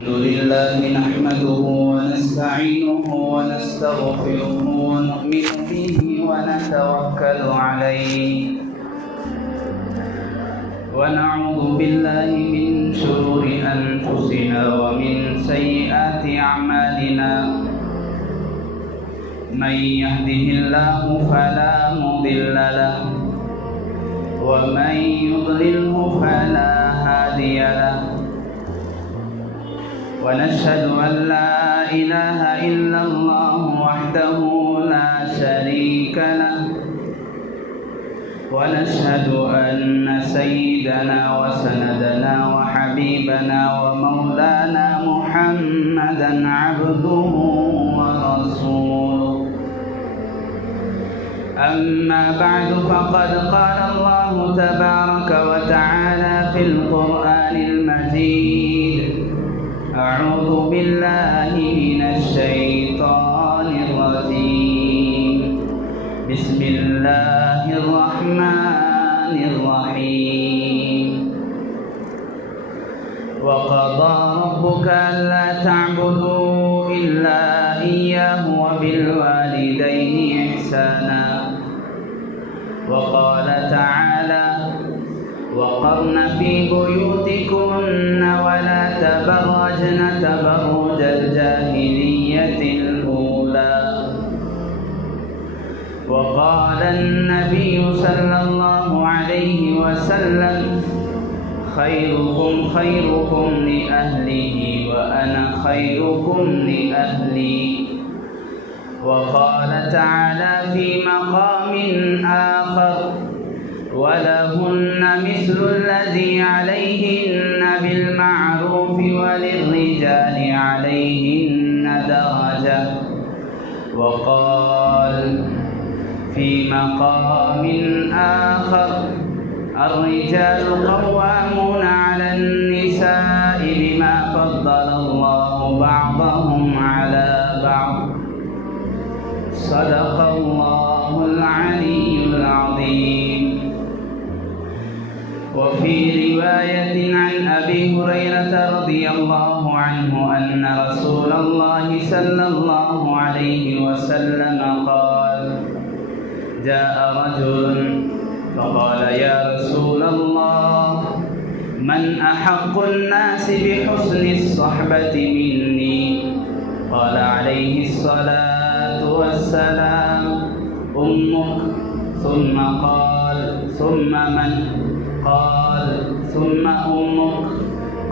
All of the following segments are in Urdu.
الحمد لله نحمده ونستعينه ونستغفره ونؤمن به ونتوكل عليه ونعوذ بالله من شرور أنفسنا ومن سيئات أعمالنا من يهده الله فلا مضل له ومن يضلله فلا هادي له ونشهد أن لا إله إلا الله وحده لا شريك له ونشهد أن سيدنا وسندنا وحبيبنا ومولانا محمدا عبده ورسوله أما بعد فقد قال الله تبارك وتعالى في القرآن المجيد أعوذ بالله من الشيطان الرجيم بسم الله الرحمن الرحيم وقضى ربك ألا تعبدوا إلا إياه وبالوالدين إحسانا وقال تعالى وقرن في بيوتكن ولا تبرجن تبرج الجاهلية الأولى وقال النبي صلى الله عليه وسلم خيركم خيركم لأهله وأنا خيركم لأهلي وقال تعالى في مقام آخر ولهن مثل الذي عليهن بالمعروف وللرجال عليهن درجة وقال في مقام آخر الرجال قوامون على النساء بما فضل الله بعضهم على بعض صدق الله العلي العظيم وفي رواية عن أبي هريرة رضي الله عنه أن رسول الله صلى الله عليه وسلم قال جاء رجل فقال يا رسول الله من أحق الناس بحسن الصحبة مني قال عليه الصلاة والسلام أمك ثم قال ثم من قال ثم أمك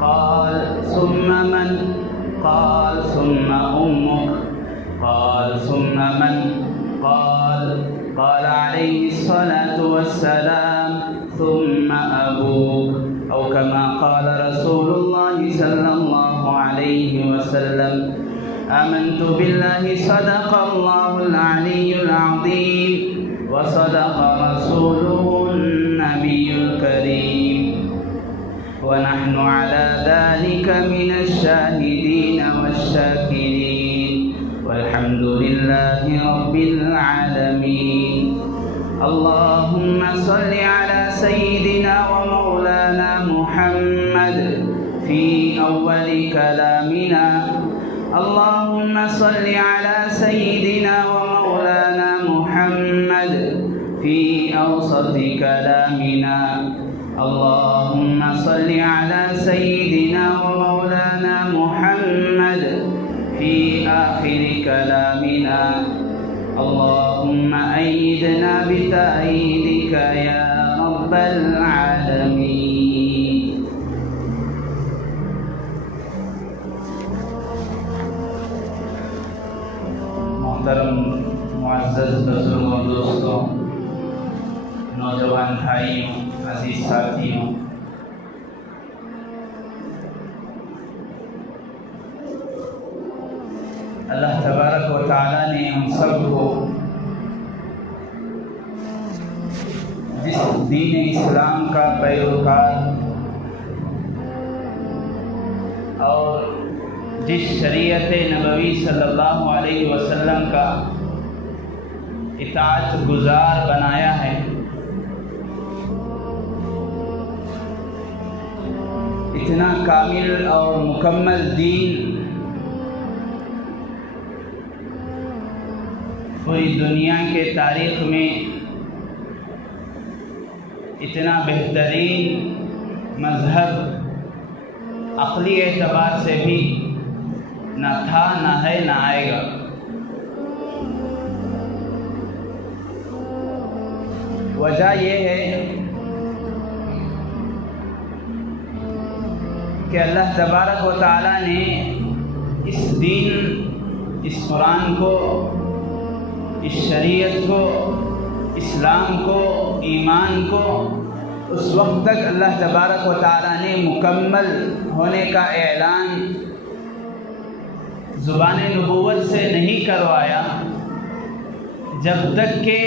قال ثم من قال ثم أمك قال ثم من قال عليه الصلاة والسلام ثم أبوك أو كما قال رسول الله صلى الله عليه وسلم آمنت بالله صدق الله العلي العظيم وصدق رسوله النبي الكريم ونحن على ذلك من الشاهدين والشاكرين والحمد لله رب العالمين اللهم صل على سيدنا ومولانا محمد في أول كلامنا اللهم صل على سيدنا ومولانا محمد في أوسط كلامنا اللهم صل على سيدنا ومولانا محمد في آخر كلامنا اللهم أيدنا بتأييدك يا رب العالمين محترم معزز بزرگوں اور دوستوں نوجوان بھائیوں عزیز ساتھیوں اللہ تبارک و تعالیٰ نے ہم سب کو جس دین اسلام کا پیروکار اور جس شریعت نبوی صلی اللہ علیہ وسلم کا اطاعت گزار بنایا ہے اتنا کامل اور مکمل دین پوری دنیا کے تاریخ میں اتنا بہترین مذہب عقلی اعتبار سے بھی نہ تھا، نہ ہے، نہ آئے گا۔ وجہ یہ ہے کہ اللہ تبارک و تعالیٰ نے اس دین، اس قرآن کو، اس شریعت کو، اسلام کو، ایمان کو اس وقت تک اللہ تبارک و تعالیٰ نے مکمل ہونے کا اعلان زبان نبوت سے نہیں کروایا جب تک کہ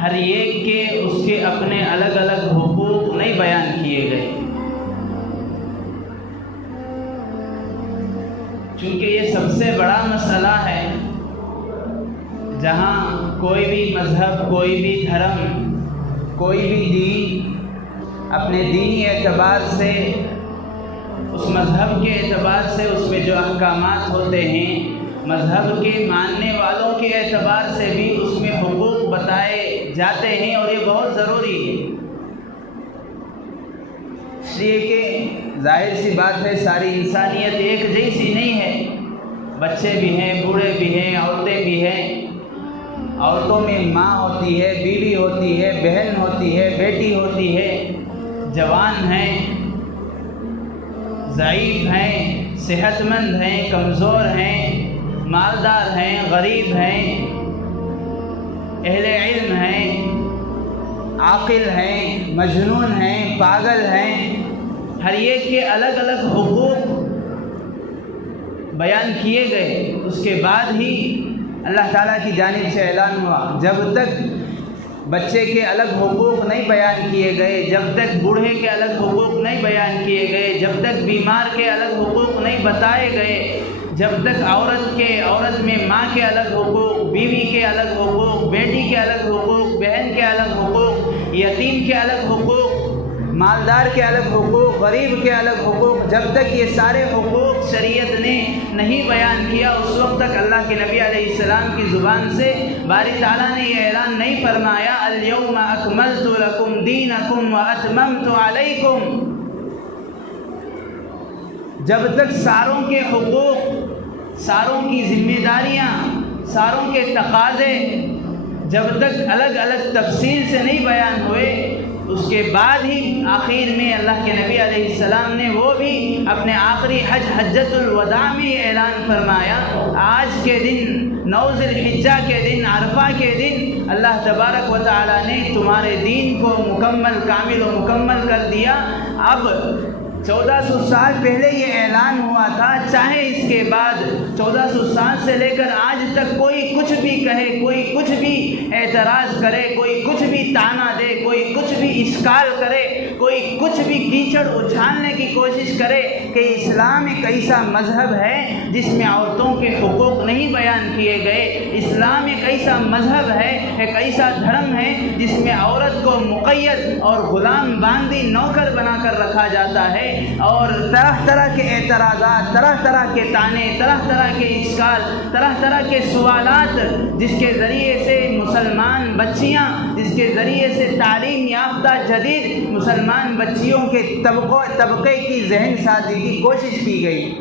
ہر ایک کے اس کے اپنے الگ الگ حقوق نہیں بیان کیے گئے، چونکہ یہ سب سے بڑا مسئلہ ہے۔ جہاں کوئی بھی مذہب، کوئی بھی دھرم، کوئی بھی دین اپنے دینی اعتبار سے، اس مذہب کے اعتبار سے اس میں جو احکامات ہوتے ہیں، مذہب کے ماننے والوں کے اعتبار سے بھی اس میں حقوق بتائے جاتے ہیں، اور یہ بہت ضروری ہے۔ اس لیے کہ ظاہر سی بات ہے ساری انسانیت ایک جیسی نہیں ہے، بچے بھی ہیں، بوڑھے بھی ہیں، عورتیں بھی ہیں۔ عورتوں میں ماں ہوتی ہے، بیوی ہوتی ہے، بہن ہوتی ہے، بیٹی ہوتی ہے، جوان ہیں، ضعیف ہیں، صحت مند ہیں، کمزور ہیں، مالدار ہیں، غریب ہیں، اہل علم ہیں، عاقل ہیں، مجنون ہیں، پاگل ہیں۔ ہر ایک کے الگ الگ حقوق بیان کیے گئے۔ اس کے بعد ہی اللہ تعالیٰ کی جانب سے اعلان ہوا، جب تک بچے کے الگ حقوق نہیں بیان کیے گئے، جب تک بوڑھے کے الگ حقوق نہیں بیان کیے گئے، جب تک بیمار کے الگ حقوق نہیں بتائے گئے، جب تک عورت میں ماں کے الگ حقوق، بیوی کے الگ حقوق، بیٹی کے الگ حقوق، بہن کے الگ حقوق، یتیم کے الگ حقوق، مالدار کے الگ حقوق، غریب کے الگ حقوق، جب تک یہ سارے حقوق شریعت نے نہیں بیان کیا، اس وقت تک اللہ کے نبی علیہ السلام کی زبان سے باری تعالیٰ نے یہ اعلان نہیں فرمایا الیوم اکملت لکم دینکم واتممت علیکم۔ جب تک ساروں کے حقوق، ساروں کی ذمہ داریاں، ساروں کے تقاضے جب تک الگ الگ تفصیل سے نہیں بیان ہوئے، اس کے بعد ہی آخر میں اللہ کے نبی علیہ السلام نے وہ بھی اپنے آخری حجۃ الوداع میں اعلان فرمایا، آج کے دن 9 ذی الحجہ کے دن، عرفہ کے دن اللہ تبارک و تعالیٰ نے تمہارے دین کو مکمل، کامل و مکمل کر دیا۔ اب 1400 سال پہلے یہ اعلان ہوا تھا، چاہے اس کے بعد 1400 سال سے لے کر آج تک کوئی کچھ بھی کہے، کوئی کچھ بھی اعتراض کرے، کوئی کچھ بھی طعنہ دے، کوئی کچھ بھی اشکال کرے، کوئی کچھ بھی کیچڑ اچھالنے کی کوشش کرے کہ اسلام ایک ایسا مذہب ہے جس میں عورتوں کے حقوق نہیں بیان کیے گئے، اسلام ایک ایسا مذہب ہے، ایک ایسا دھرم ہے جس میں عورت کو مقید اور غلام باندی نوکر بنا کر رکھا جاتا ہے، اور طرح طرح کے اعتراضات، طرح طرح کے طعنے، طرح طرح کے اشکال، طرح طرح کے سوالات، جس کے ذریعے سے مسلمان بچیاں، جس کے ذریعے سے تعلیم یافتہ جدید مسلمان بچیوں کے طبقے کی ذہن سازی کی کوشش کی گئی۔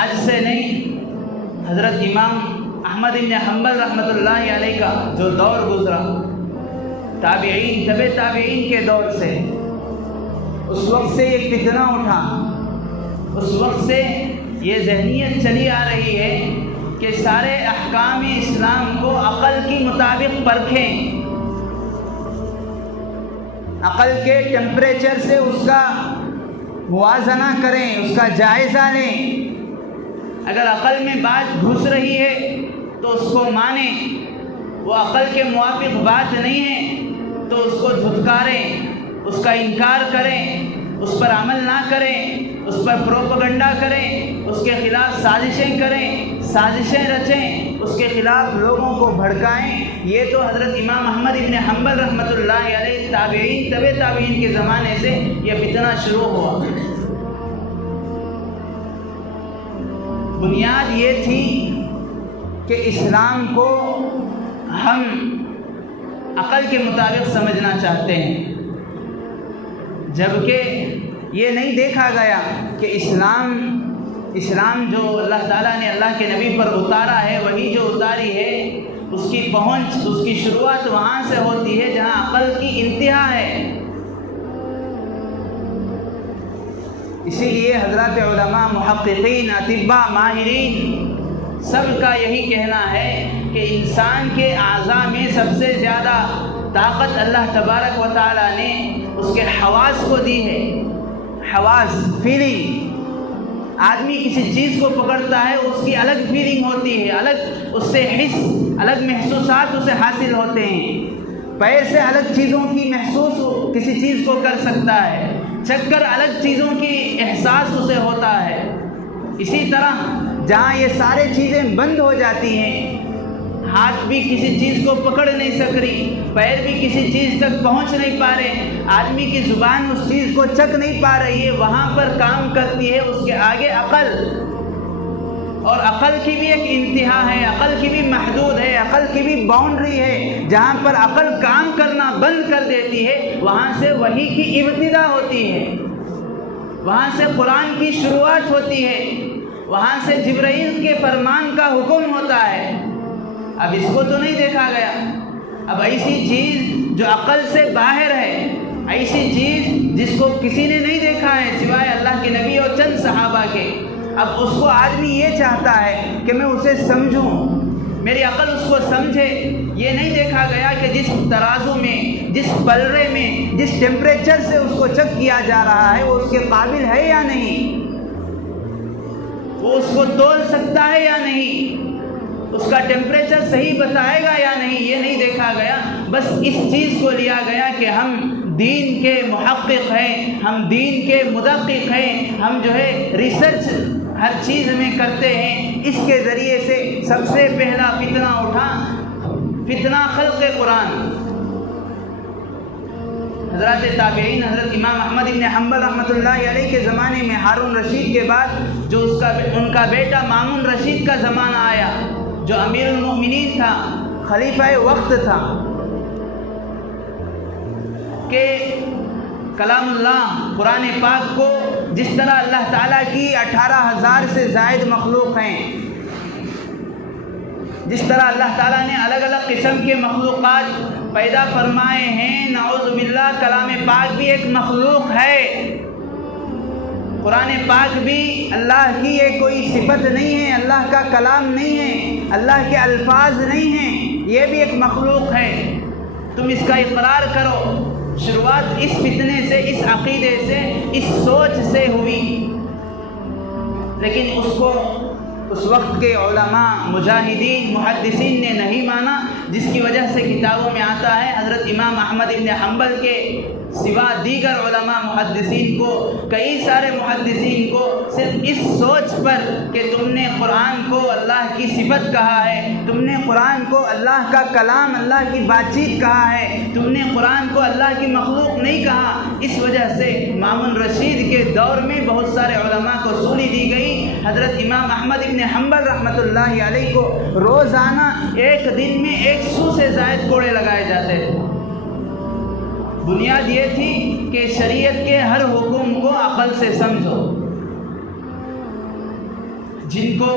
آج سے نہیں، حضرت امام احمد بن حنبل رحمۃ اللہ علیہ کا جو دور گزرا، تابعین، تبع تابعین کے دور سے، اس وقت سے یہ فتنہ اٹھا، اس وقت سے یہ ذہنیت چلی آ رہی ہے کہ سارے احکام اسلام کو عقل کی مطابق پرکھیں، عقل کے ٹیمپریچر سے اس کا موازنہ کریں، اس کا جائزہ لیں۔ اگر عقل میں بات گھس رہی ہے تو اس کو مانیں، وہ عقل کے موافق بات نہیں ہے تو اس کو دھتکاریں، اس کا انکار کریں، اس پر عمل نہ کریں، اس پر پروپیگنڈا کریں، اس کے خلاف سازشیں کریں، سازشیں رچیں، اس کے خلاف لوگوں کو بھڑکائیں، یہ تو حضرت امام احمد ابن حنبل رحمۃ اللہ علیہ تابعین تبع تابعین کے زمانے سے یہ فتنہ شروع ہوا۔ بنیاد یہ تھی کہ اسلام کو ہم عقل کے مطابق سمجھنا چاہتے ہیں، جبکہ یہ نہیں دیکھا گیا کہ اسلام جو اللہ تعالیٰ نے اللہ کے نبی پر اتارا ہے، وہی جو اتاری ہے اس کی پہنچ، اس کی شروعات وہاں سے ہوتی ہے جہاں عقل کی انتہا ہے۔ اسی لیے حضرات علماء، محققین، اطباء، ماہرین سب کا یہی کہنا ہے کہ انسان کے اعضاء میں سب سے زیادہ طاقت اللہ تبارک و تعالیٰ نے اس کے حواس کو دی ہے۔ حواس، فیلنگ، آدمی کسی چیز کو پکڑتا ہے اس کی الگ فیلنگ ہوتی ہے، الگ اس سے حس، الگ محسوسات اسے حاصل ہوتے ہیں۔ پیر سے الگ چیزوں کی محسوس کسی چیز کو کر سکتا ہے، چکر الگ چیزوں کی احساس اسے ہوتا ہے۔ اسی طرح جہاں یہ سارے چیزیں بند ہو جاتی ہیں، ہاتھ بھی کسی چیز کو پکڑ نہیں سک رہی، پیر بھی کسی چیز تک پہنچ نہیں پا رہے، آدمی کی زبان اس چیز کو چکھ نہیں پا رہی ہے، وہاں پر کام کرتی ہے اس کے آگے عقل۔ اور عقل کی بھی ایک انتہا ہے، عقل کی بھی محدود ہے، عقل کی بھی باؤنڈری ہے۔ جہاں پر عقل کام کرنا بند کر دیتی ہے وہاں سے وحی کی ابتدا ہوتی ہے، وہاں سے قرآن کی شروعات ہوتی ہے، وہاں سے جبرائیل کے فرمان کا حکم ہوتا ہے۔ اب اس کو تو نہیں دیکھا گیا۔ اب ایسی چیز جو عقل سے باہر ہے، ایسی چیز جس کو کسی نے نہیں دیکھا ہے سوائے اللہ کے نبی اور چند صحابہ کے، اب اس کو آدمی یہ چاہتا ہے کہ میں اسے سمجھوں، میری عقل اس کو سمجھے۔ یہ نہیں دیکھا گیا کہ جس ترازو میں، جس پلڑے میں، جس ٹیمپریچر سے اس کو چیک کیا جا رہا ہے وہ اس کے قابل ہے یا نہیں، وہ اس کو تول سکتا ہے یا نہیں، اس کا ٹیمپریچر صحیح بتائے گا یا نہیں، یہ نہیں دیکھا گیا۔ بس اس چیز کو لیا گیا کہ ہم دین کے محقق ہیں، ہم دین کے مدقق ہیں، ہم جو ہے ریسرچ ہر چیز میں کرتے ہیں۔ اس کے ذریعے سے سب سے پہلا فتنہ اٹھا، فتنہ خلق قرآن۔ حضرات تابعین، حضرت امام احمد ابن حنبل رحمۃ اللہ علیہ کے زمانے میں ہارون رشید کے بعد جو ان کا بیٹا مامون رشید کا زمانہ آیا، جو امیر المؤمنین تھا، خلیفہ وقت تھا، کہ کلام اللہ قرآن پاک کو جس طرح اللہ تعالیٰ کی 18,000 سے زائد مخلوق ہیں، جس طرح اللہ تعالیٰ نے الگ الگ قسم کے مخلوقات پیدا فرمائے ہیں، نعوذ باللہ کلام پاک بھی ایک مخلوق ہے۔ قرآن پاک بھی اللہ کی یہ کوئی صفت نہیں ہے، اللہ کا کلام نہیں ہے، اللہ کے الفاظ نہیں ہیں، یہ بھی ایک مخلوق ہے۔ تم اس کا اقرار کرو۔ شروعات اس فتنے سے، اس عقیدے سے، اس سوچ سے ہوئی، لیکن اس کو اس وقت کے علماء، مجاہدین، محدثین نے نہیں مانا، جس کی وجہ سے کتابوں میں آتا ہے حضرت امام احمد ابن حنبل کے سوا دیگر علماء محدثین کو، کئی سارے محدثین کو صرف اس سوچ پر کہ تم نے قرآن کو اللہ کی صفت کہا ہے، تم نے قرآن کو اللہ کا کلام، اللہ کی بات چیت کہا ہے، تم نے قرآن کو اللہ کی مخلوق نہیں کہا، اس وجہ سے مامون رشید کے دور میں بہت سارے علماء کو سولی دی گئی۔ حضرت امام احمد ابن حنبل رحمۃ اللہ علیہ کو روزانہ ایک دن میں 100 سے زائد کوڑے لگائے جاتے تھے۔ بنیاد یہ تھی کہ شریعت کے ہر حکم کو عقل سے سمجھو۔ جن کو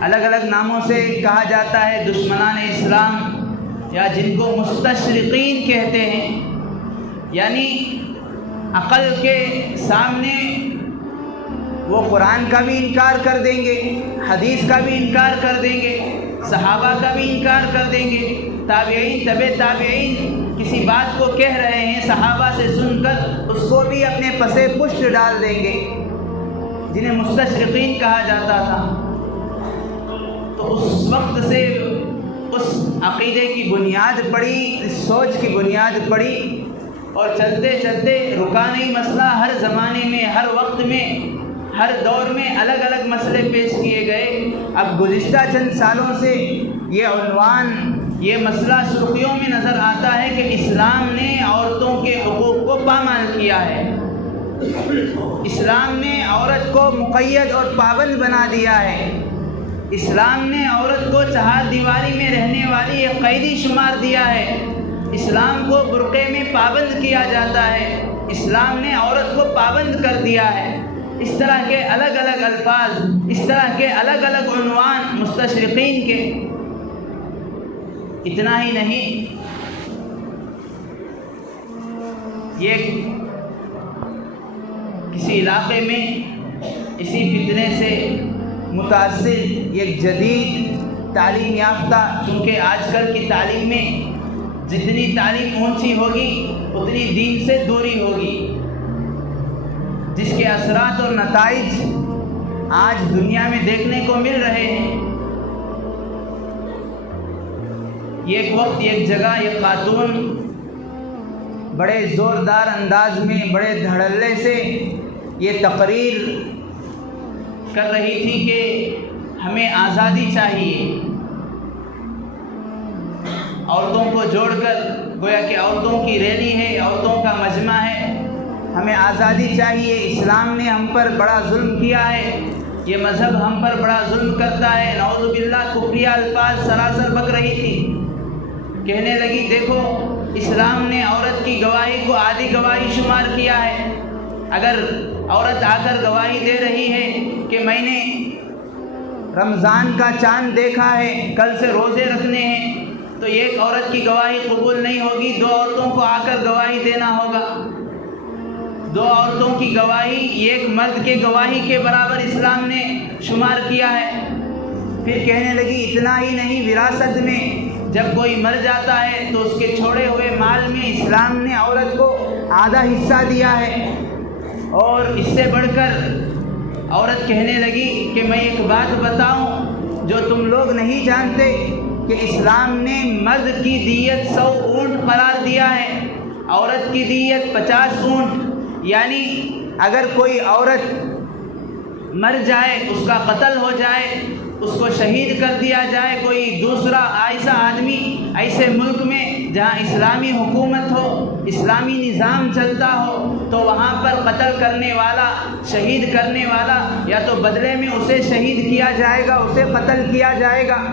الگ الگ ناموں سے کہا جاتا ہے دشمنان اسلام، یا جن کو مستشرقین کہتے ہیں، یعنی عقل کے سامنے وہ قرآن کا بھی انکار کر دیں گے، حدیث کا بھی انکار کر دیں گے، صحابہ کا بھی انکار کر دیں گے، تابعین، تبع تابعین کسی بات کو کہہ رہے ہیں صحابہ سے سن کر اس کو بھی اپنے پسے پشت ڈال دیں گے، جنہیں مستشرقین کہا جاتا تھا۔ تو اس وقت سے اس عقیدے کی بنیاد پڑی، اس سوچ کی بنیاد پڑی، اور چلتے چلتے رکا نہیں مسئلہ۔ ہر زمانے میں، ہر وقت میں، ہر دور میں الگ الگ مسئلے پیش کیے گئے۔ اب گزشتہ چند سالوں سے یہ عنوان، یہ مسئلہ سرخیوں میں نظر آتا ہے کہ اسلام نے عورتوں کے حقوق کو پامال کیا ہے۔ اسلام نے عورت کو مقید اور پابند بنا دیا ہے۔ اسلام نے عورت کو چہار دیواری میں رہنے والی ایک قیدی شمار دیا ہے۔ اسلام کو برقعے میں پابند کیا جاتا ہے۔ اسلام نے عورت کو پابند کر دیا ہے۔ اس طرح کے الگ الگ الفاظ، اس طرح کے الگ الگ عنوان مستشرقین کے۔ اتنا ہی نہیں، یہ کسی علاقے میں اسی فتنے سے متاثر ایک جدید تعلیم یافتہ، چونکہ آج کل کی تعلیم میں جتنی تعلیم اونچی ہوگی اتنی دین سے دوری ہوگی، جس کے اثرات اور نتائج آج دنیا میں دیکھنے کو مل رہے ہیں۔ ایک وقت ایک جگہ ایک خاتون بڑے زوردار انداز میں، بڑے دھڑلے سے یہ تقریر کر رہی تھی کہ ہمیں آزادی چاہیے۔ عورتوں کو جوڑ کر گویا کہ عورتوں کی ریلی ہے، عورتوں کا مجمع ہے، ہمیں آزادی چاہیے، اسلام نے ہم پر بڑا ظلم کیا ہے، یہ مذہب ہم پر بڑا ظلم کرتا ہے، نعوذ باللہ کفریہ الفاظ سراسر بک رہی تھی۔ کہنے لگی دیکھو اسلام نے عورت کی گواہی کو آدھی گواہی شمار کیا ہے۔ اگر عورت آ کر گواہی دے رہی ہے کہ میں نے رمضان کا چاند دیکھا ہے، کل سے روزے رکھنے ہیں، تو ایک عورت کی گواہی قبول نہیں ہوگی، دو عورتوں کو آ کر گواہی دینا ہوگا۔ دو عورتوں کی گواہی ایک مرد کے گواہی کے برابر اسلام نے شمار کیا ہے۔ پھر کہنے لگی اتنا ہی نہیں، وراثت میں جب کوئی مر جاتا ہے تو اس کے چھوڑے ہوئے مال میں اسلام نے عورت کو آدھا حصہ دیا ہے۔ اور اس سے بڑھ کر عورت کہنے لگی کہ میں ایک بات بتاؤں جو تم لوگ نہیں جانتے کہ اسلام نے مرد کی دیت 100 اونٹ قرار دیا ہے، عورت کی دیت 50 اونٹ، یعنی اگر کوئی عورت مر جائے، اس کا قتل ہو جائے، اس کو شہید کر دیا جائے، کوئی دوسرا ایسا آدمی ایسے ملک میں جہاں اسلامی حکومت ہو، اسلامی نظام چلتا ہو، تو وہاں پر قتل کرنے والا، شہید کرنے والا، یا تو بدلے میں اسے شہید کیا جائے گا، اسے قتل کیا جائے گا۔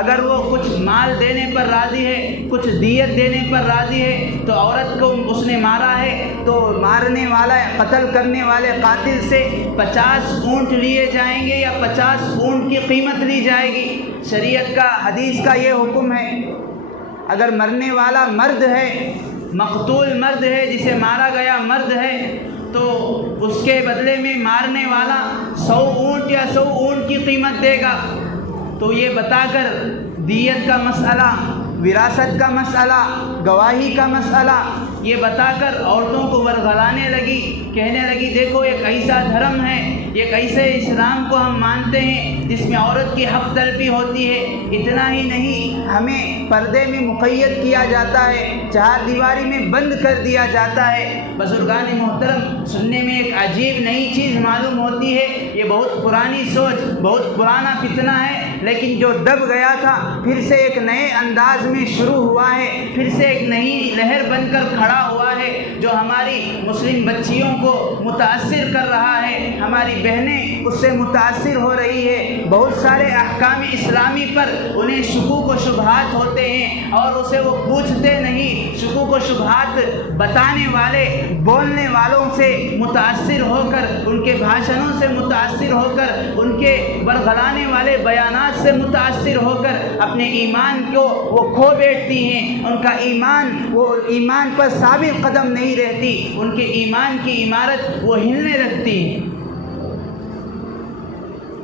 اگر وہ کچھ مال دینے پر راضی ہے، کچھ دیت دینے پر راضی ہے، تو عورت کو اس نے مارا ہے تو مارنے والا، قتل کرنے والے قاتل سے 50 اونٹ لیے جائیں گے یا 50 اونٹ کی قیمت لی جائے گی۔ شریعت کا، حدیث کا یہ حکم ہے۔ اگر مرنے والا مرد ہے، مقتول مرد ہے، جسے مارا گیا مرد ہے، تو اس کے بدلے میں مارنے والا 100 اونٹ یا 100 اونٹ کی قیمت دے گا۔ تو یہ بتا کر دیت کا مسئلہ، وراثت کا مسئلہ، گواہی کا مسئلہ یہ بتا کر عورتوں کو ورغلانے لگی، کہنے لگی دیکھو ایک ایسا دھرم ہے، ایک ایسے اسلام کو ہم مانتے ہیں جس میں عورت کی حق تلفی ہوتی ہے۔ اتنا ہی نہیں، ہمیں پردے میں مقید کیا جاتا ہے، چہار دیواری میں بند کر دیا جاتا ہے۔ بزرگان محترم، سننے میں ایک عجیب نئی چیز معلوم ہوتی ہے، یہ بہت پرانی سوچ، بہت پرانا فتنہ ہے، لیکن جو دب گیا تھا پھر سے ایک نئے انداز میں شروع ہوا ہے، پھر سے ایک نئی لہر بن کر کھڑا ہوا ہے، جو ہماری مسلم بچیوں کو متاثر کر رہا ہے، ہماری بہنیں اس سے متاثر ہو رہی ہے۔ بہت سارے احکام اسلامی پر انہیں شکوک و شبہات ہوتے ہیں اور اسے وہ پوچھتے نہیں، شکوک و شبہات بتانے والے، بولنے والوں سے متاثر ہو کر، ان کے بھاشنوں سے متاثر ہو کر، ان کے ورغلانے والے بیانات سے متاثر ہو کر اپنے ایمان کو وہ کھو بیٹھتی ہیں، ان کا ایمان، وہ ایمان پر ثابت قدم نہیں رہتی، ان کے ایمان کی عمارت وہ ہلنے لگتی ہے۔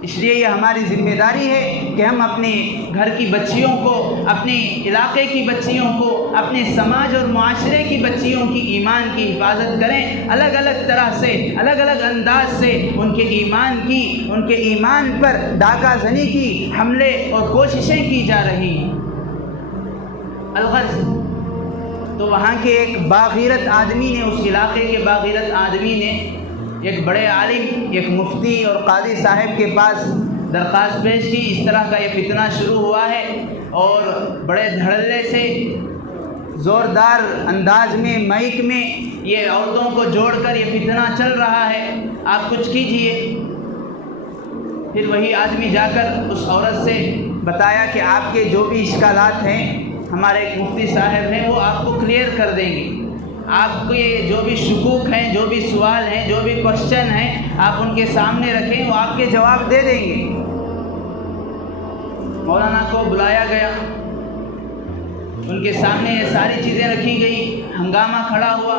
اس لیے یہ ہماری ذمہ داری ہے کہ ہم اپنے گھر کی بچیوں کو، اپنے علاقے کی بچیوں کو، اپنے سماج اور معاشرے کی بچیوں کی ایمان کی حفاظت کریں۔ الگ الگ طرح سے، الگ الگ انداز سے ان کے ایمان پر ڈاکہ زنی کی حملے اور کوششیں کی جا رہی ہیں۔ الغرض تو وہاں کے ایک باغیرت آدمی نے، اس علاقے کے باغیرت آدمی نے ایک بڑے عالم، ایک مفتی اور قاضی صاحب کے پاس درخواست پیش کی، اس طرح کا یہ فتنہ شروع ہوا ہے اور بڑے دھڑلے سے زوردار انداز میں مائک میں یہ عورتوں کو جوڑ کر یہ فتنہ چل رہا ہے، آپ کچھ کیجئے۔ پھر وہی آدمی جا کر اس عورت سے بتایا کہ آپ کے جو بھی اشکالات ہیں ہمارے ایک مفتی صاحب ہیں وہ آپ کو کلیئر کر دیں گے، آپ کے جو بھی شکوک ہیں، جو بھی سوال ہیں، جو بھی کوشچن ہیں آپ ان کے سامنے رکھیں، وہ آپ کے جواب دے دیں گے۔ مولانا کو بلایا گیا، ان کے سامنے یہ ساری چیزیں رکھی گئی، ہنگامہ کھڑا ہوا،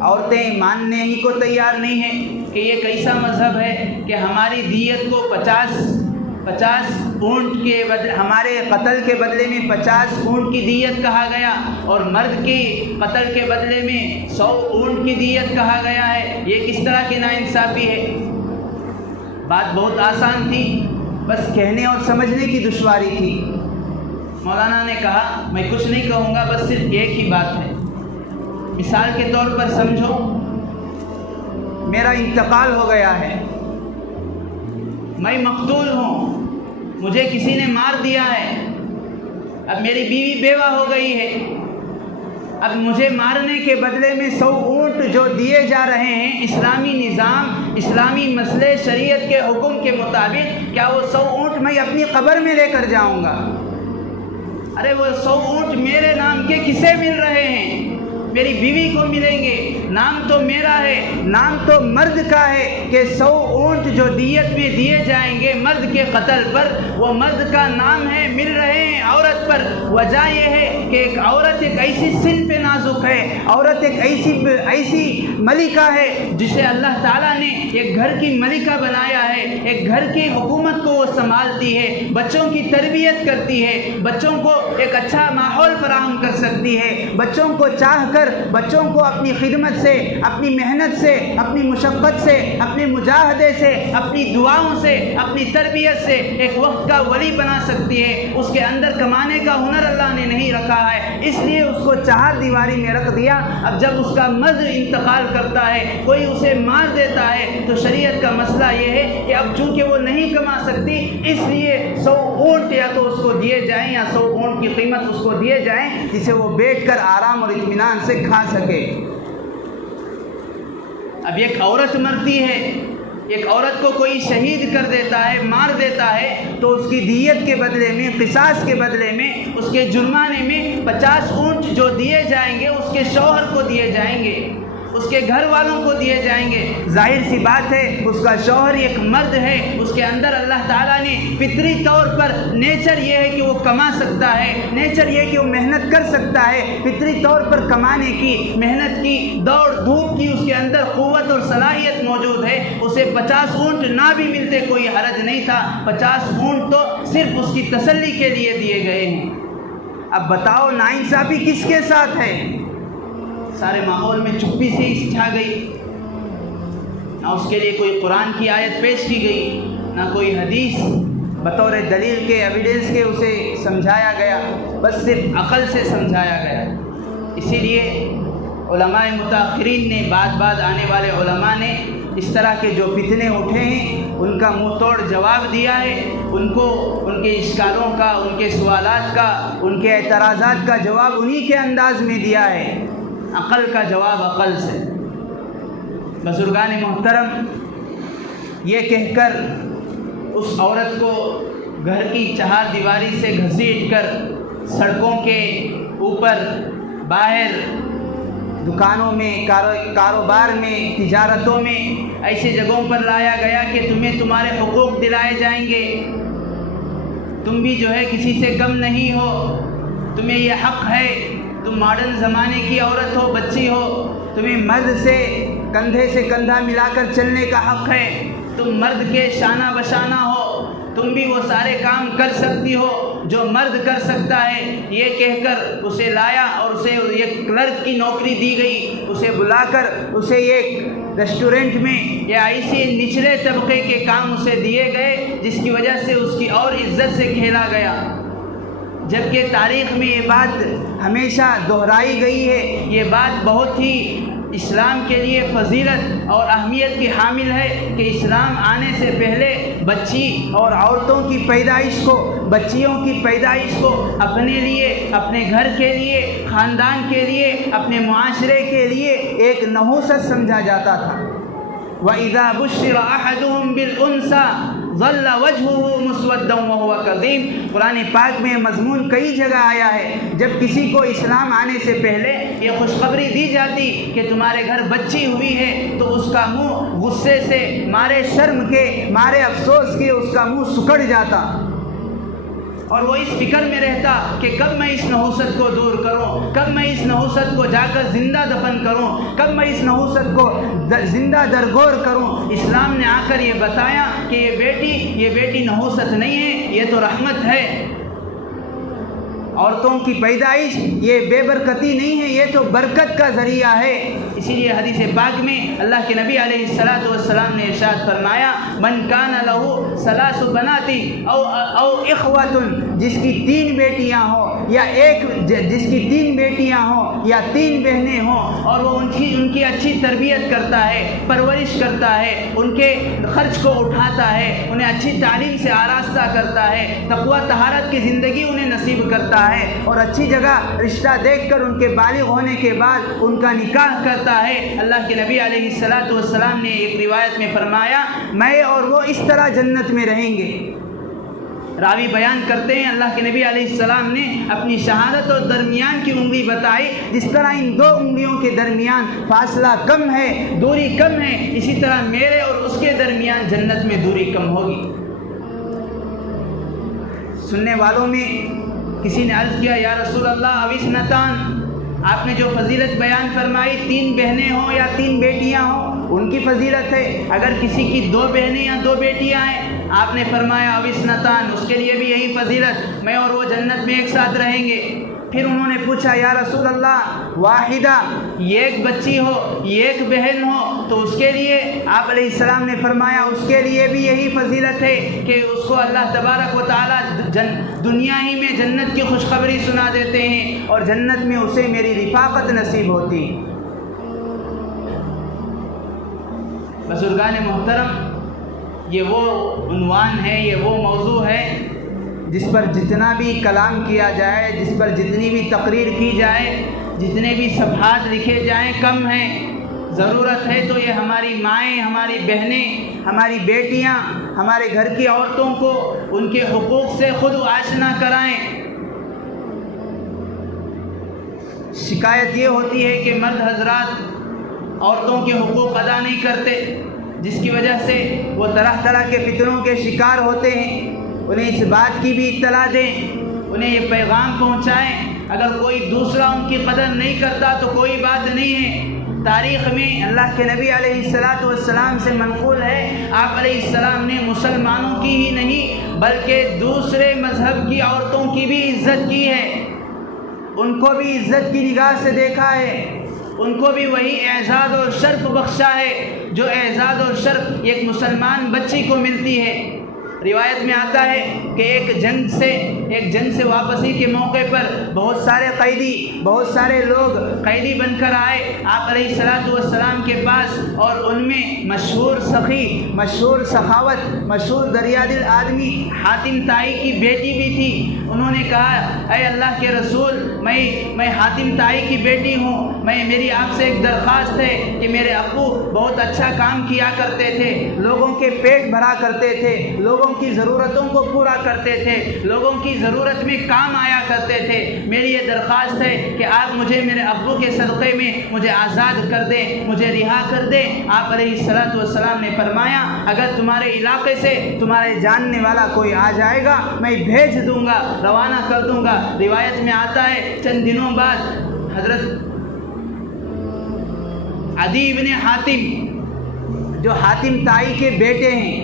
عورتیں ماننے ہی کو تیار نہیں ہیں کہ یہ کیسا مذہب ہے کہ ہماری دیت کو 50 اونٹ کے بدلے، ہمارے قتل کے بدلے میں 50 اونٹ کی دیت کہا گیا اور مرد کی قتل کے بدلے میں 100 اونٹ کی دیت کہا گیا ہے، یہ کس طرح کی ناانصافی ہے۔ بات بہت آسان تھی، بس کہنے اور سمجھنے کی دشواری تھی۔ مولانا نے کہا میں کچھ نہیں کہوں گا، بس صرف ایک ہی بات ہے، مثال کے طور پر سمجھو میرا انتقال ہو گیا ہے، میں مقتول ہوں، مجھے کسی نے مار دیا ہے، اب میری بیوی بیوہ ہو گئی ہے، اب مجھے مارنے کے بدلے میں 100 اونٹ جو دیے جا رہے ہیں اسلامی نظام، اسلامی مسئلے، شریعت کے حکم کے مطابق، کیا وہ 100 اونٹ میں اپنی قبر میں لے کر جاؤں گا؟ ارے وہ 100 اونٹ میرے نام کے کسے مل رہے ہیں؟ میری بیوی کو ملیں گے، نام تو میرا ہے، نام تو مرد کا ہے کہ 100 اونٹ جو دیت میں دیے جائیں گے مرد کے قتل پر، وہ مرد کا نام ہے، مل رہے ہیں عورت پر۔ وجہ یہ ہے کہ ایک عورت ایک ایسی سن پہ نازک ہے، عورت ایک ایسی ملکہ ہے جسے اللہ تعالیٰ نے ایک گھر کی ملکہ بنایا ہے، ایک گھر کی حکومت کو وہ سنبھالتی ہے، بچوں کی تربیت کرتی ہے، بچوں کو ایک اچھا ماحول فراہم کر سکتی ہے، بچوں کو چاہ کر بچوں کو اپنی خدمت سے، اپنی محنت سے، اپنی مشقت سے، اپنے مجاہدے سے، اپنی دعاؤں سے، اپنی تربیت سے ایک وقت کا ولی بنا سکتی ہے۔ اس کے اندر کمانے کا ہنر اللہ نے نہیں رکھا ہے، اس لیے اس کو 4 دیواری میں رکھ دیا۔ اب جب اس کا مرد انتقال کرتا ہے، کوئی اسے مار دیتا ہے، تو شریعت کا مسئلہ یہ ہے کہ اب چونکہ وہ نہیں کما سکتی، اس لیے 100 اونٹ یا تو اس کو دیے جائیں یا 100 اونٹ کی قیمت اس کو دیے جائیں جسے وہ بیٹھ کر آرام اور اطمینان سے کھا سکے۔ اب ایک عورت مرتی ہے، ایک عورت کو کوئی شہید کر دیتا ہے، مار دیتا ہے، تو اس کی دیت کے بدلے میں، قصاص کے بدلے میں، اس کے جرمانے میں 50 اونٹ جو دیے جائیں گے اس کے شوہر کو دیے جائیں گے، اس کے گھر والوں کو دیے جائیں گے۔ ظاہر سی بات ہے اس کا شوہر ایک مرد ہے، اس کے اندر اللہ تعالیٰ نے فطری طور پر نیچر یہ ہے کہ وہ کما سکتا ہے، نیچر یہ کہ وہ محنت کر سکتا ہے، فطری طور پر کمانے کی، محنت کی، دوڑ دھوپ کی اس کے اندر قوت اور صلاحیت موجود ہے۔ اسے 50 اونٹ نہ بھی ملتے کوئی حرج نہیں تھا، 50 اونٹ تو صرف اس کی تسلی کے لیے دیے گئے ہیں۔ اب بتاؤ ناانصافی کس کے ساتھ ہے؟ سارے ماحول میں چپی سی چھا گئی، نہ اس کے لیے کوئی قرآن کی آیت پیش کی گئی، نہ کوئی حدیث بطور دلیل کے، ایویڈنس کے اسے سمجھایا گیا، بس صرف عقل سے سمجھایا گیا۔ اسی لیے علماء متاخرین نے، بعد آنے والے علماء نے اس طرح کے جو فتنے اٹھے ہیں ان کا منہ توڑ جواب دیا ہے، ان کو ان کے اشکالوں کا، ان کے سوالات کا، ان کے اعتراضات کا جواب انہی کے انداز میں دیا ہے، عقل کا جواب عقل سے۔ بزرگان محترم، یہ کہہ کر اس عورت کو گھر کی 4 دیواری سے گھسیٹ کر سڑکوں کے اوپر، باہر، دکانوں میں، کاروبار میں، تجارتوں میں، ایسی جگہوں پر لایا گیا کہ تمہیں تمہارے حقوق دلائے جائیں گے، تم بھی جو ہے کسی سے کم نہیں ہو، تمہیں یہ حق ہے، تم ماڈرن زمانے کی عورت ہو، بچی ہو، تمہیں مرد سے کندھے سے کندھا ملا کر چلنے کا حق ہے، تم مرد کے شانہ بشانہ ہو، تم بھی وہ سارے کام کر سکتی ہو جو مرد کر سکتا ہے۔ یہ کہہ کر اسے لایا اور اسے ایک کلرک کی نوکری دی گئی، اسے بلا کر اسے ایک ریسٹورنٹ میں یا ایسے نچلے طبقے کے کام اسے دیے گئے جس کی وجہ سے اس کی اور عزت سے کھیلا گیا، جبکہ تاریخ میں یہ بات ہمیشہ دہرائی گئی ہے، یہ بات بہت ہی اسلام کے لیے فضیلت اور اہمیت کی حامل ہے کہ اسلام آنے سے پہلے بچی اور عورتوں کی پیدائش کو، بچیوں کی پیدائش کو اپنے لیے، اپنے گھر کے لیے، خاندان کے لیے، اپنے معاشرے کے لیے ایک نحوست سمجھا جاتا تھا۔ وَإِذَا بُشِّرَ أَحَدُهُمْ بِالْأُنثَىٰ ظل وجهه مسودا وهو كظيم۔ قرآن پاک میں مضمون کئی جگہ آیا ہے، جب کسی کو اسلام آنے سے پہلے یہ خوشخبری دی جاتی کہ تمہارے گھر بچی ہوئی ہے تو اس کا منہ غصے سے، مارے شرم کے، مارے افسوس کے اس کا منہ سکڑ جاتا، اور وہ اس فکر میں رہتا کہ کب میں اس نحوست کو دور کروں، کب میں اس نحوست کو جا کر زندہ دفن کروں، کب میں اس نحوست کو زندہ درگور کروں۔ اسلام نے آ کر یہ بتایا کہ یہ بیٹی نحوست نہیں ہے، یہ تو رحمت ہے۔ عورتوں کی پیدائش یہ بے برکتی نہیں ہے، یہ تو برکت کا ذریعہ ہے۔ اسی لیے حدیث پاک میں اللہ کے نبی علیہ الصلاۃ والسلام نے ارشاد فرمایا، من کان لہ ثلاث بنات او اخوۃ، جس کی 3 بیٹیاں ہوں یا جس کی 3 بیٹیاں ہوں یا 3 بہنیں ہوں، اور وہ ان کی اچھی تربیت کرتا ہے، پرورش کرتا ہے، ان کے خرچ کو اٹھاتا ہے، انہیں اچھی تعلیم سے آراستہ کرتا ہے، تقوی طہارت کی زندگی انہیں نصیب کرتا ہے، اور اچھی جگہ رشتہ دیکھ کر ان کے بالغ ہونے کے بعد ان کا نکاح کرتا ہے۔ اللہ کے نبی علیہ الصلاۃ والسلام نے ایک روایت میں فرمایا، میں اور وہ اس طرح جنت میں رہیں گے۔ راوی بیان کرتے ہیں اللہ کے نبی علیہ السلام نے اپنی شہادت اور درمیان کی انگلی بتائی، جس طرح ان 2 انگلیوں کے درمیان فاصلہ کم ہے، دوری کم ہے، اسی طرح میرے اور اس کے درمیان جنت میں دوری کم ہوگی۔ سننے والوں میں کسی نے عرض کیا، یا رسول اللہ اوسنتان، آپ نے جو فضیلت بیان فرمائی 3 بہنیں ہوں یا 3 بیٹیاں ہوں ان کی فضیلت ہے، اگر کسی کی 2 بہنیں یا 2 بیٹیاں ہیں، آپ نے فرمایا اوسنتان، اس کے لیے بھی یہی فضیلت، میں اور وہ جنت میں ایک ساتھ رہیں گے۔ پھر انہوں نے پوچھا، یا رسول اللہ واحدہ، یہ ایک بچی ہو، یہ ایک بہن ہو تو اس کے لیے؟ آپ علیہ السلام نے فرمایا اس کے لیے بھی یہی فضیلت ہے کہ اس کو اللہ تبارک و تعالیٰ دنیا ہی میں جنت کی خوشخبری سنا دیتے ہیں، اور جنت میں اسے میری رفاقت نصیب ہوتی۔ بزرگان محترم، یہ وہ عنوان ہے، یہ وہ موضوع ہے جس پر جتنا بھی کلام کیا جائے، جس پر جتنی بھی تقریر کی جائے، جتنے بھی صفحات لکھے جائیں کم ہیں۔ ضرورت ہے تو یہ ہماری مائیں، ہماری بہنیں، ہماری بیٹیاں، ہمارے گھر کی عورتوں کو ان کے حقوق سے خود آشنا کرائیں۔ شکایت یہ ہوتی ہے کہ مرد حضرات عورتوں کے حقوق ادا نہیں کرتے، جس کی وجہ سے وہ طرح طرح کے فتنوں کے شکار ہوتے ہیں۔ انہیں اس بات کی بھی اطلاع دیں، انہیں یہ پیغام پہنچائیں، اگر کوئی دوسرا ان کی قدر نہیں کرتا تو کوئی بات نہیں ہے۔ تاریخ میں اللہ کے نبی علیہ الصلاۃ والسلام سے منقول ہے، آپ علیہ السلام نے مسلمانوں کی ہی نہیں بلکہ دوسرے مذہب کی عورتوں کی بھی عزت کی ہے، ان کو بھی عزت کی نگاہ سے دیکھا ہے، ان کو بھی وہی اعزاز اور شرف بخشا ہے جو اعزاز اور شرف ایک مسلمان بچی کو ملتی ہے۔ روایت میں آتا ہے کہ ایک جنگ سے واپسی کے موقع پر بہت سارے لوگ قیدی بن کر آئے آپ علیہ الصلاۃ والسلام کے پاس، اور ان میں مشہور سخی، مشہور سخاوت، مشہور دریا دل آدمی حاتم طائی کی بیٹی بھی تھی۔ انہوں نے کہا، اے اللہ کے رسول، میں حاتم طائی کی بیٹی ہوں، میری آپ سے ایک درخواست ہے کہ میرے ابو بہت اچھا کام کیا کرتے تھے، لوگوں کے پیٹ بھرا کرتے تھے، لوگوں کی ضرورتوں کو پورا کرتے تھے، لوگوں کی ضرورت میں کام آیا کرتے تھے، میری یہ درخواست ہے کہ آپ مجھے میرے ابو کے صدقے میں مجھے آزاد کر دیں، مجھے رہا کر دیں۔ آپ علیہ الصلاۃ والسلام نے فرمایا، اگر تمہارے علاقے سے تمہارے جاننے والا کوئی آ جائے گا میں بھیج دوں گا، روانہ کر دوں گا۔ روایت میں آتا ہے چند دنوں بعد حضرت عدی ابن حاتم، جو حاتم طائی کے بیٹے ہیں،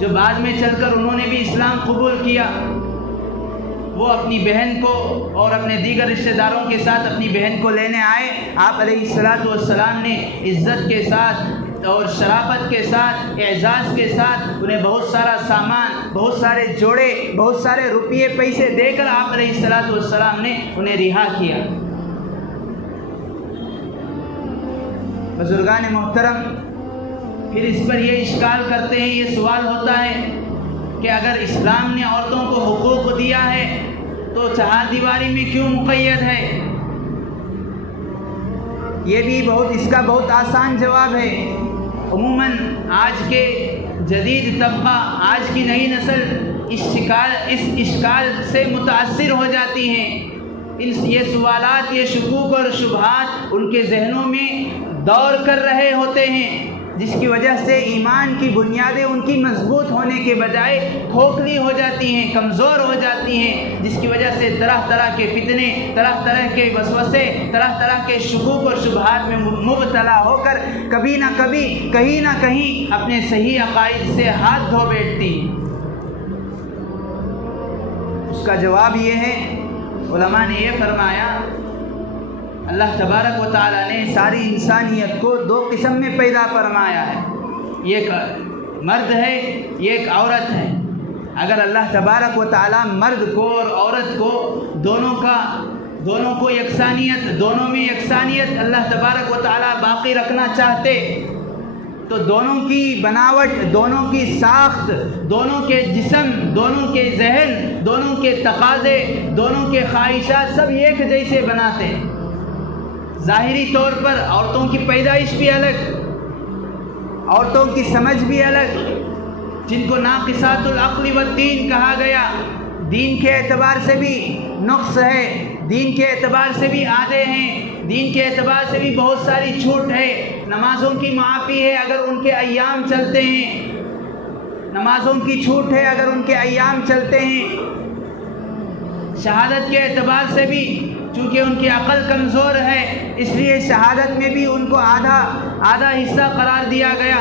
جو بعد میں چل کر انہوں نے بھی اسلام قبول کیا، وہ اپنی بہن کو اور اپنے دیگر رشتہ داروں کے ساتھ اپنی بہن کو لینے آئے۔ آپ علیہ الصلاۃ والسلام نے عزت کے ساتھ اور شرافت کے ساتھ، اعزاز کے ساتھ انہیں بہت سارا سامان، بہت سارے جوڑے، بہت سارے روپیے پیسے دے کر آپ علیہ الصلاۃ والسلام نے انہیں رہا کیا۔ بزرگان محترم، پھر اس پر یہ اشکال کرتے ہیں، یہ سوال ہوتا ہے کہ اگر اسلام نے عورتوں کو حقوق دیا ہے تو چہار دیواری میں کیوں مقید ہے؟ یہ بھی اس کا بہت آسان جواب ہے۔ عموماً آج کے جدید طبقہ، آج کی نئی نسل اس اشکال سے متاثر ہو جاتی ہیں۔ یہ سوالات، یہ شکوک اور شبہات ان کے ذہنوں میں دور کر رہے ہوتے ہیں، جس کی وجہ سے ایمان کی بنیادیں ان کی مضبوط ہونے کے بجائے کھوکھلی ہو جاتی ہیں، کمزور ہو جاتی ہیں، جس کی وجہ سے طرح طرح کے فتنے، طرح طرح کے وسوسے، طرح طرح کے شکوک اور شبہات میں مبتلا ہو کر کبھی نہ کبھی، کہیں نہ کہیں اپنے صحیح عقائد سے ہاتھ دھو بیٹھتی ہیں۔ اس کا جواب یہ ہے، علماء نے یہ فرمایا، اللہ تبارک و تعالیٰ نے ساری انسانیت کو دو قسم میں پیدا فرمایا ہے، ایک مرد ہے، ایک عورت ہے۔ اگر اللہ تبارک و تعالیٰ مرد کو اور عورت کو دونوں کو یکسانیت، دونوں میں یکسانیت اللہ تبارک و تعالیٰ باقی رکھنا چاہتے تو دونوں کی بناوٹ، دونوں کی ساخت، دونوں کے جسم، دونوں کے ذہن، دونوں کے تقاضے، دونوں کے خواہشات سب ایک جیسے بناتے۔ ظاہری طور پر عورتوں کی پیدائش بھی الگ، عورتوں کی سمجھ بھی الگ، جن کو ناقصات العقل والدین کہا گیا، دین کے اعتبار سے بھی نقص ہے، دین کے اعتبار سے بھی آدھے ہیں، دین کے اعتبار سے بھی بہت ساری چھوٹ ہے۔ نمازوں کی معافی ہے اگر ان کے ایام چلتے ہیں، نمازوں کی چھوٹ ہے اگر ان کے ایام چلتے ہیں۔ شہادت کے اعتبار سے بھی چونکہ ان کی عقل کمزور ہے، اس لیے شہادت میں بھی ان کو آدھا حصہ قرار دیا گیا،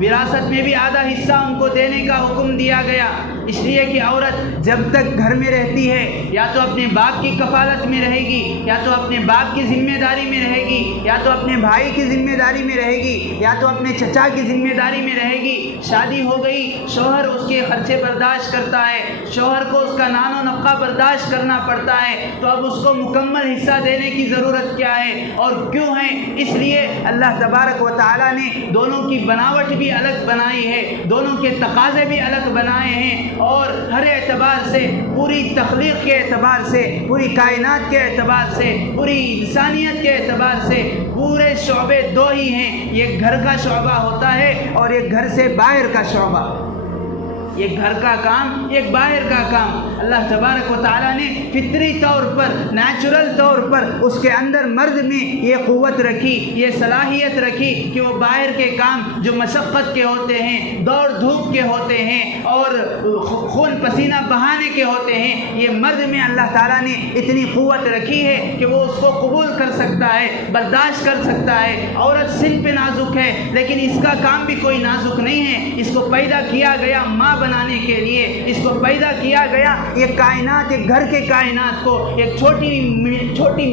وراثت میں بھی آدھا حصہ ان کو دینے کا حکم دیا گیا، اس لیے کہ عورت جب تک گھر میں رہتی ہے یا تو اپنے باپ کی کفالت میں رہے گی، یا تو اپنے باپ کی ذمہ داری میں رہے گی، یا تو اپنے بھائی کی ذمہ داری میں رہے گی، یا تو اپنے چچا کی ذمہ داری میں رہے گی۔ شادی ہو گئی، شوہر اس کے خرچے برداشت کرتا ہے، شوہر کو اس کا نان و نفقہ برداشت کرنا پڑتا ہے، تو اب اس کو مکمل حصہ دینے کی ضرورت کیا ہے اور کیوں ہے؟ اس لیے اللہ تبارک و تعالیٰ نے دونوں کی بناوٹ بھی الگ بنائی ہے، دونوں کے تقاضے بھی الگ بنائے ہیں، اور ہر اعتبار سے، پوری تخلیق کے اعتبار سے، پوری کائنات کے اعتبار سے، پوری انسانیت کے اعتبار سے پورے شعبے دو ہی ہیں، ایک گھر کا شعبہ ہوتا ہے اور ایک گھر سے باہر کا شعبہ، ایک گھر کا کام، ایک باہر کا کام۔ اللہ تبارک و تعالیٰ نے فطری طور پر، نیچرل طور پر اس کے اندر مرد میں یہ قوت رکھی، یہ صلاحیت رکھی کہ وہ باہر کے کام جو مشقت کے ہوتے ہیں، دوڑ دھوپ کے ہوتے ہیں اور خون پسینہ بہانے کے ہوتے ہیں، یہ مرد میں اللہ تعالیٰ نے اتنی قوت رکھی ہے کہ وہ اس کو قبول کر سکتا ہے، برداشت کر سکتا ہے۔ عورت سن پہ نازک ہے لیکن اس کا کام بھی کوئی نازک نہیں ہے، اس کو پیدا کیا گیا ماں بنانے کے لیے، اس کو پیدا کیا گیا ایک کائنات، ایک گھر کے کائنات کو، ایک چھوٹی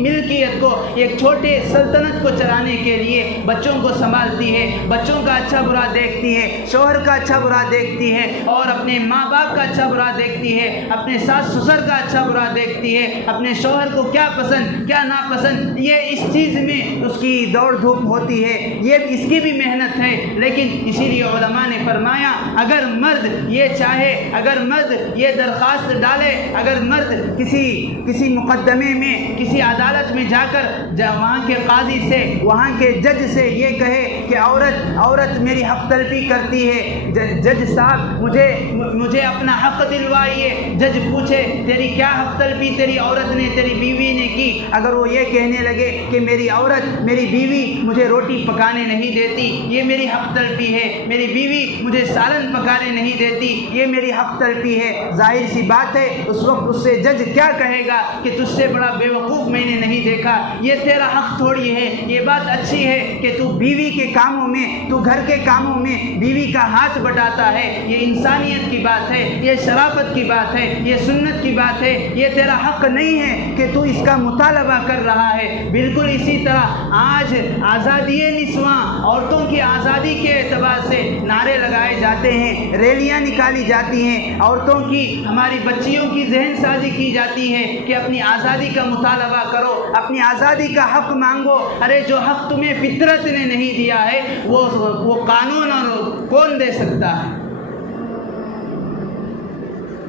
ملکیت کو، ایک چھوٹے سلطنت کو چلانے کے لیے بچوں کو سنبھالتی ہے، بچوں کا اچھا برا دیکھتی ہے، شوہر کا اچھا برا دیکھتی ہے، اور اپنے ماں باپ کا اچھا برا دیکھتی ہے، اپنے ساس سسر کا اچھا برا دیکھتی ہے، اپنے شوہر کو کیا پسند کیا ناپسند، یہ اس چیز میں اس کی دوڑ دھوپ ہوتی ہے، یہ اس کی بھی محنت ہے۔ لیکن اسی لیے علماء نے فرمایا اگر مرد یہ چاہے، اگر مرد یہ درخواست ڈالے، اگر مرد کسی مقدمے میں، کسی عدالت میں جا کر وہاں کے قاضی سے، وہاں کے جج سے یہ کہے کہ عورت میری حق تلفی کرتی ہے، جج صاحب مجھے اپنا حق دلوائیے، جج پوچھے تیری کیا حق تلفی تیری عورت نے، تیری بیوی نے کی، اگر وہ یہ کہنے لگے کہ میری عورت، میری بیوی مجھے روٹی پکانے نہیں دیتی، یہ میری حق تلفی ہے، میری بیوی مجھے سالن پکانے نہیں دیتی، یہ میری حق تلفی ہے، ظاہر سی بات ہے اس وقت اس سے جج کیا کہے گا کہ تجھ سے بڑا بے وقوف میں نے نہیں دیکھا، یہ تیرا حق تھوڑی ہے، یہ بات اچھی ہے کہ تو بیوی کے کاموں میں، تو گھر کے کاموں میں بیوی کا ہاتھ بٹاتا ہے، یہ انسانیت کی بات ہے، یہ شرافت کی بات ہے، یہ سنت کی بات ہے، یہ تیرا حق نہیں ہے کہ تو اس کا مطالبہ کر رہا ہے۔ بالکل اسی طرح آج آزادی نسواں، عورتوں کی آزادی کے اعتبار سے نعرے لگائے جاتے ہیں، ریلیاں نکالی جاتی ہیں، عورتوں کی، ہماری بچیوں کی ذہن سازی کی جاتی ہے کہ اپنی آزادی کا مطالبہ کرو، اپنی آزادی کا حق مانگو۔ ارے جو حق تمہیں فطرت نے نہیں دیا ہے وہ قانون اور کون دے سکتا ہے؟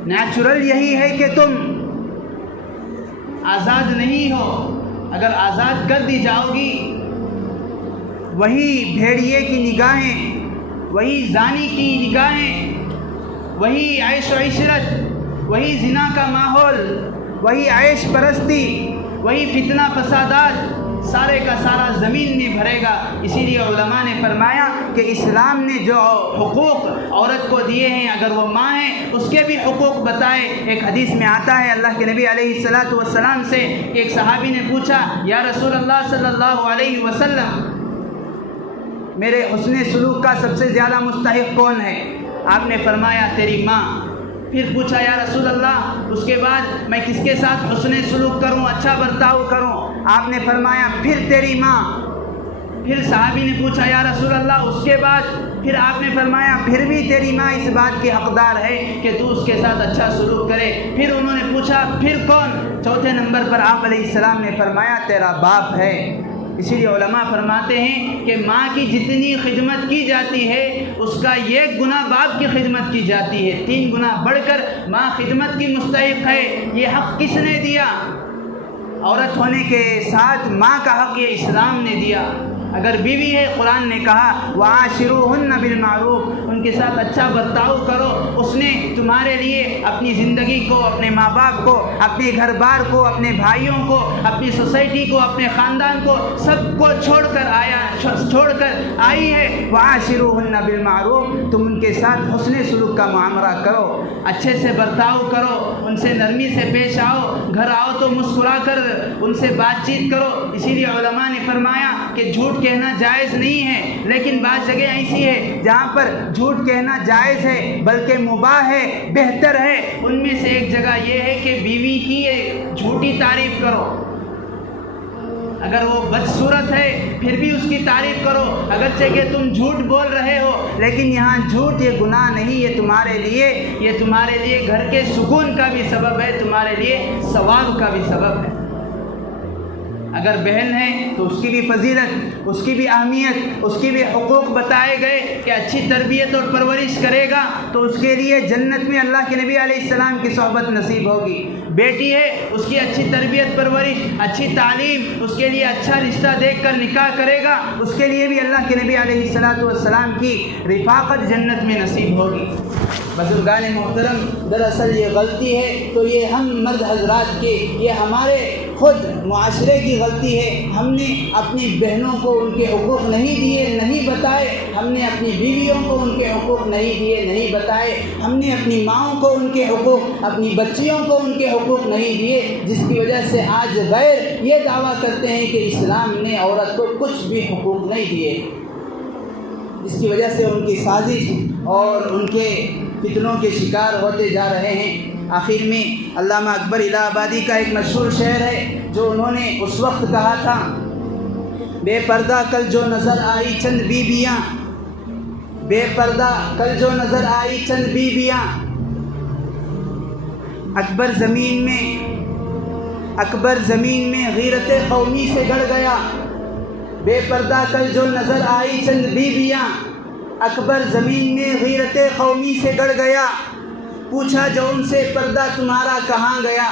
نیچرل یہی ہے کہ تم آزاد نہیں ہو۔ اگر آزاد کر دی جاؤ گی، وہی بھیڑیے کی نگاہیں، وہی زانی کی نگاہیں، وہی عیش و عشرت، وہی زنا کا ماحول، وہی عیش پرستی، وہی فتنہ فسادات سارے کا سارا زمین میں بھرے گا۔ اسی لیے علماء نے فرمایا کہ اسلام نے جو حقوق عورت کو دیے ہیں، اگر وہ ماں ہے اس کے بھی حقوق بتائے۔ ایک حدیث میں آتا ہے اللہ کے نبی علیہ الصلاۃ والسلام سے ایک صحابی نے پوچھا، یا رسول اللہ صلی اللہ علیہ وسلم، میرے حسن سلوک کا سب سے زیادہ مستحق کون ہے؟ آپ نے فرمایا تیری ماں۔ پھر پوچھا یا رسول اللہ اس کے بعد میں کس کے ساتھ حسن سلوک کروں، اچھا برتاؤ کروں؟ آپ نے فرمایا پھر تیری ماں۔ پھر صحابی نے پوچھا یا رسول اللہ اس کے بعد؟ پھر آپ نے فرمایا پھر بھی تیری ماں اس بات کی حقدار ہے کہ تو اس کے ساتھ اچھا سلوک کرے۔ پھر انہوں نے پوچھا پھر کون؟ چوتھے نمبر پر آپ علیہ السلام نے فرمایا تیرا باپ ہے۔ اسی لیے علماء فرماتے ہیں کہ ماں کی جتنی خدمت کی جاتی ہے اس کا 1 گنا باپ کی خدمت کی جاتی ہے، 3 گنا بڑھ کر ماں خدمت کی مستحق ہے۔ یہ حق کس نے دیا؟ عورت ہونے کے ساتھ ماں کا حق یہ اسلام نے دیا۔ اگر بیوی ہے، قرآن نے کہا وَعَاشِرُوهُنَّ بِالْمَعْرُوفِ، ان کے ساتھ اچھا برتاؤ کرو۔ اس نے تمہارے لیے اپنی زندگی کو، اپنے ماں باپ کو، اپنے گھر بار کو، اپنے بھائیوں کو، اپنی سوسائٹی کو، اپنے خاندان کو، سب کو چھوڑ کر آئی ہے۔ وَعَاشِرُوهُنَّ بِالْمَعْرُوفِ، تم ان کے ساتھ حسن سلوک کا معاملہ کرو، اچھے سے برتاؤ کرو، ان سے نرمی سے پیش آؤ، گھر آؤ تو مسکرا کر ان سے بات چیت کرو۔ اسی لیے علماء نے فرمایا کہ جھوٹ کہنا جائز نہیں ہے، لیکن بعض جگہ ایسی ہے جہاں پر جھوٹ کہنا جائز ہے بلکہ مباح ہے، بہتر ہے۔ ان میں سے ایک جگہ یہ ہے کہ بیوی کی جھوٹی تعریف کرو۔ اگر وہ بدصورت ہے پھر بھی اس کی تعریف کرو، اگرچہ کہ تم جھوٹ بول رہے ہو، لیکن یہاں جھوٹ یہ گناہ نہیں، یہ تمہارے لیے گھر کے سکون کا بھی سبب ہے، تمہارے لیے ثواب کا بھی سبب ہے۔ اگر بہن ہے تو اس کی بھی فضیلت، اس کی بھی اہمیت، اس کی بھی حقوق بتائے گئے کہ اچھی تربیت اور پرورش کرے گا تو اس کے لیے جنت میں اللہ کے نبی علیہ السلام کی صحبت نصیب ہوگی۔ بیٹی ہے، اس کی اچھی تربیت پرورش، اچھی تعلیم، اس کے لیے اچھا رشتہ دیکھ کر نکاح کرے گا، اس کے لیے بھی اللہ کے نبی علیہ الصلاۃ والسلام کی رفاقت جنت میں نصیب ہوگی۔ بزرگان محترم، دراصل یہ غلطی ہے تو یہ ہم مرد حضرات کی، یہ ہمارے خود معاشرے کی غلطی ہے۔ ہم نے اپنی بہنوں کو ان کے حقوق نہیں دیے، نہیں بتائے، ہم نے اپنی بیویوں کو ان کے حقوق نہیں دیے، نہیں بتائے، ہم نے اپنی ماؤں کو ان کے حقوق، اپنی بچیوں کو ان کے حقوق نہیں دیے، جس کی وجہ سے آج غیر یہ دعویٰ کرتے ہیں کہ اسلام نے عورت کو کچھ بھی حقوق نہیں دیے، جس کی وجہ سے ان کی سازش اور ان کے فتنوں کے شکار ہوتے جا رہے ہیں۔ آخر میں علامہ اکبر الہ آبادی کا ایک مشہور شعر ہے جو انہوں نے اس وقت کہا تھا، بے پردہ کل جو نظر آئی چند بیویاں، بے پردہ کل جو نظر آئی چند بیویاں، اکبر زمین میں غیرت قومی سے گڑ گیا۔ بے پردہ کل جو نظر آئی چند بیویاں، اکبر زمین میں غیرت قومی سے گڑ گیا۔ پوچھا جو ان سے پردہ تمہارا کہاں گیا،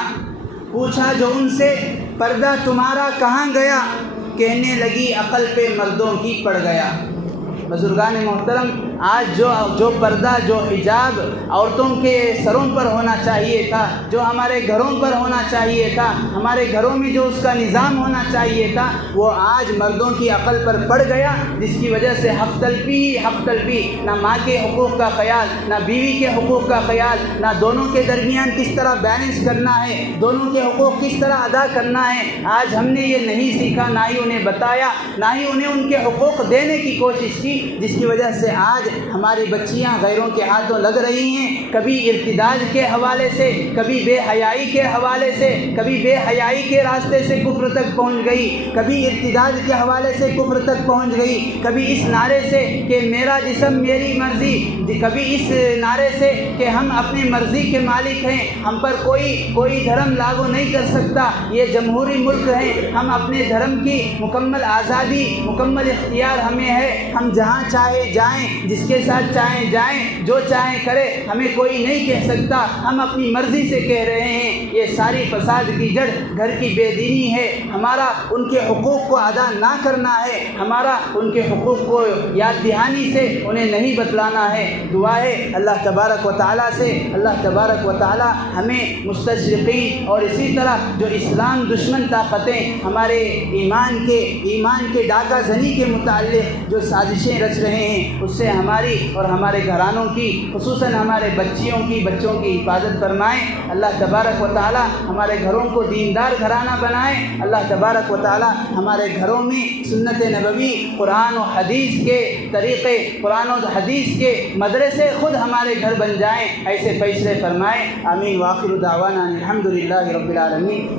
پوچھا جو ان سے پردہ تمہارا کہاں گیا، کہنے لگی عقل پہ مردوں کی پڑ گیا۔ بزرگان محترم، آج جو پردہ، جو حجاب عورتوں کے سروں پر ہونا چاہیے تھا، جو ہمارے گھروں پر ہونا چاہیے تھا، ہمارے گھروں میں جو اس کا نظام ہونا چاہیے تھا، وہ آج مردوں کی عقل پر پڑ گیا، جس کی وجہ سے حق تلفی، نہ ماں کے حقوق کا خیال، نہ بیوی کے حقوق کا خیال، نہ دونوں کے درمیان کس طرح بیلنس کرنا ہے، دونوں کے حقوق کس طرح ادا کرنا ہے۔ آج ہم نے یہ نہیں سیکھا، نہ ہی انہیں بتایا، نہ ہی انہیں ان کے حقوق دینے کی کوشش کی، جس کی وجہ سے آج ہماری بچیاں غیروں کے ہاتھوں لگ رہی ہیں، کبھی ارتداد کے حوالے سے، کبھی بے حیائی کے حوالے سے، کبھی بے حیائی کے راستے سے کفر تک پہنچ گئی، کبھی ارتداد کے حوالے سے کفر تک پہنچ گئی، کبھی اس نعرے سے کہ میرا جسم میری مرضی، کبھی اس نعرے سے کہ ہم اپنی مرضی کے مالک ہیں، ہم پر کوئی دھرم لاگو نہیں کر سکتا، یہ جمہوری ملک ہے، ہم اپنے دھرم کی مکمل آزادی، مکمل اختیار ہمیں ہے، ہم جہاں چاہے جائیں، جس کے ساتھ چاہیں جائیں، جو چاہیں کرے، ہمیں کوئی نہیں کہہ سکتا، ہم اپنی مرضی سے کہہ رہے ہیں۔ یہ ساری فساد کی جڑ گھر کی بے دینی ہے، ہمارا ان کے حقوق کو ادا نہ کرنا ہے، ہمارا ان کے حقوق کو یاد دہانی سے انہیں نہیں بتلانا ہے۔ دعا ہے اللہ تبارک و تعالیٰ سے، اللہ تبارک و تعالیٰ ہمیں مستشرقین اور اسی طرح جو اسلام دشمن طاقتیں ہمارے ایمان کے ڈاکہ زنی کے متعلق جو سازشیں رچ رہے ہیں، اس سے ہماری اور ہمارے گھرانوں کی، خصوصاً ہمارے بچوں کی حفاظت فرمائیں۔ اللہ تبارک و تعالیٰ ہمارے گھروں کو دیندار گھرانہ بنائیں۔ اللہ تبارک و تعالیٰ ہمارے گھروں میں سنت نبوی، قرآن و حدیث کے طریقے، قرآن و حدیث کے مدرسے خود ہمارے گھر بن جائیں، ایسے فیصلے فرمائیں۔ آمین۔ وآخر دعوانا الحمد للہ رب العالمین۔